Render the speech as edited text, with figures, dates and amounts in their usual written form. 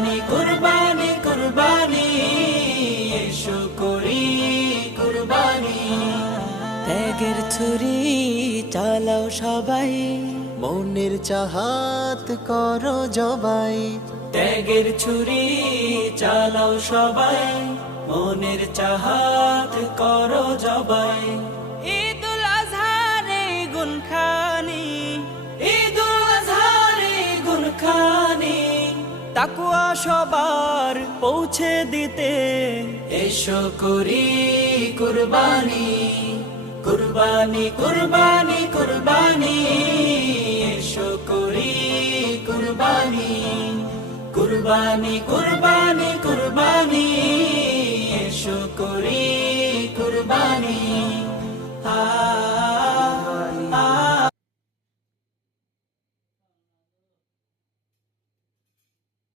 কুরবানি কুরবানি কুরবানি এসো করি কুরবানি। ত্যাগের ছুরি চালাও সবাই, মনের চাহাত করো জবাই। ত্যাগের ছুরি চালাও সবাই, মনের চাহাত করো জবাই। ঈদুল আজহারে গুনখানি, ঈদুল আজহারে গুনখানি, তাকওয়া সবার পৌঁছে দিতে এসো করি কুরবানি। কুরবানি কুরবানি কুরবানি এসো করি কুরবানি। কুরবানি কুরবানি কুরবানি এসো করি কুরবানি।